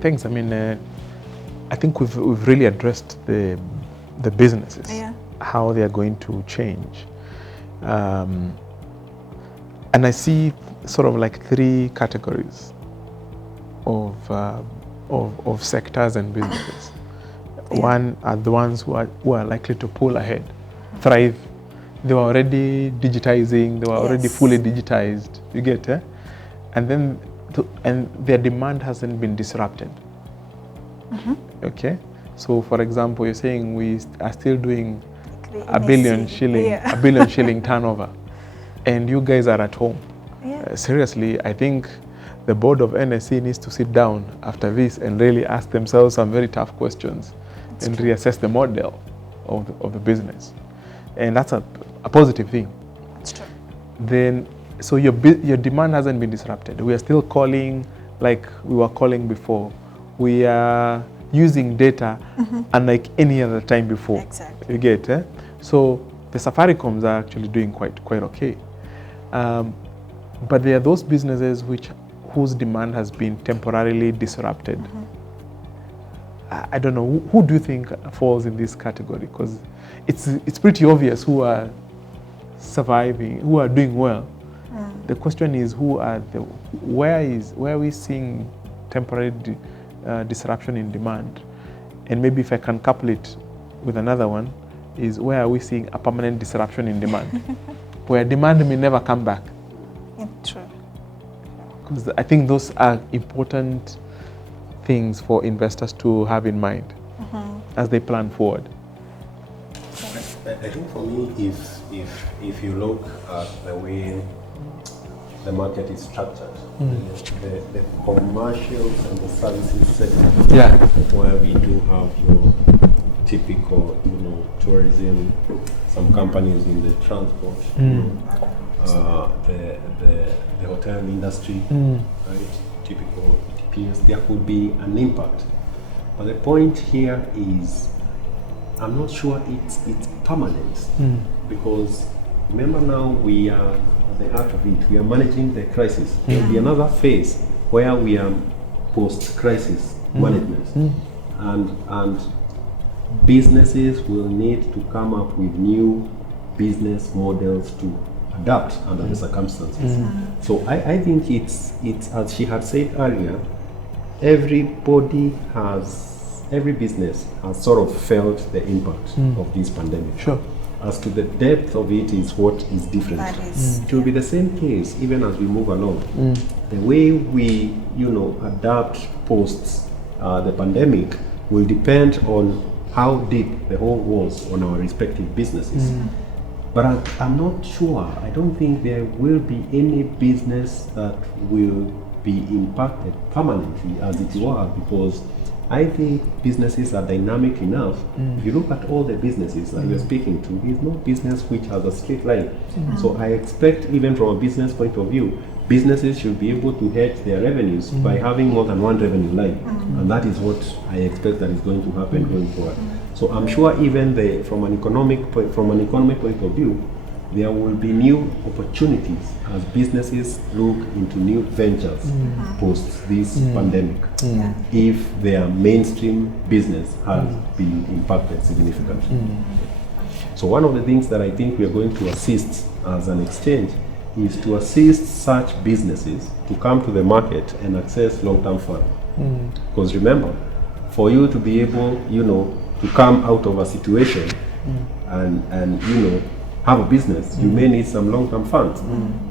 Thanks. I mean, I think we've really addressed the businesses, how they are going to change, and I see sort of like three categories of sectors and businesses. One are the ones who are likely to pull ahead, thrive. They were already digitizing. They were already fully digitized. You get it, and then. And their demand hasn't been disrupted. Okay, so for example, you're saying we are still doing a billion shilling turnover, and you guys are at home. Seriously, I think the board of NSE needs to sit down after this and really ask themselves some very tough questions and reassess the model of the business, and that's a positive thing. That's true. Then. So your demand hasn't been disrupted. We are still calling like we were calling before. We are using data unlike any other time before. Exactly. You get it? So the Safaricom's are actually doing quite okay. But there are those businesses whose demand has been temporarily disrupted. I don't know, who do you think falls in this category? Because it's pretty obvious who are surviving, who are doing well. The question is, where are we seeing temporary disruption in demand? And maybe if I can couple it with another one, is where are we seeing a permanent disruption in demand? Where demand may never come back. Yeah, true. Because I think those are important things for investors to have in mind as they plan forward. I think for me, if you look at the way the market is structured, the commercials and the services sector, where we do have your typical, tourism, some companies in the transport, the hotel industry, right? Typical TPS, there could be an impact. But the point here is, I'm not sure it's permanent, because remember now we are at the heart of it. We are managing the crisis. There will be another phase where we are post-crisis management, and businesses will need to come up with new business models to adapt under the circumstances. So I think it's as she had said earlier, every business has sort of felt the impact of this pandemic. Sure. As to the depth of it is what is different. That is, it will be the same case even as we move along. The way we, adapt post the pandemic will depend on how deep the hole was on our respective businesses. But I'm not sure. I don't think there will be any business that will be impacted permanently, as it were, because I think businesses are dynamic enough. If you look at all the businesses that you're speaking to, there's no business which has a straight line. So I expect, even from a business point of view, businesses should be able to hedge their revenues by having more than one revenue line. And that is what I expect that is going to happen going forward. So I'm sure even from an economic point of view, there will be new opportunities as businesses look into new ventures post this pandemic, if their mainstream business has been impacted significantly. So one of the things that I think we are going to assist as an exchange is to assist such businesses to come to the market and access long-term funding. Because remember, for you to be able, to come out of a situation and have a business, you may need some long-term funds.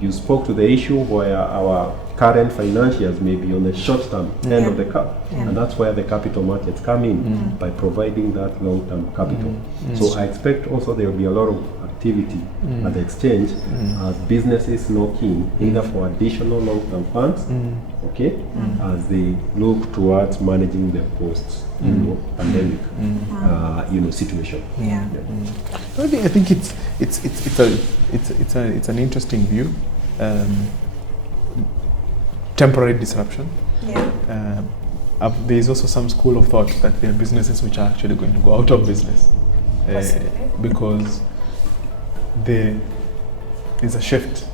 You spoke to the issue where our current financials may be on the short-term end of the curve, and that's where the capital markets come in by providing that long-term capital. So I expect also there will be a lot of activity at the exchange as businesses knock in either for additional long-term funds, as they look towards managing their post pandemic situation. I think it's an interesting view. Temporary disruption. There is also some school of thought that there are businesses which are actually going to go out of business because there is a shift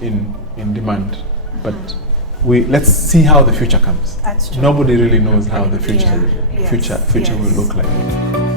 in demand, but let's see how the future comes. That's true. Nobody really knows how the future Yeah. future Yes. will look like.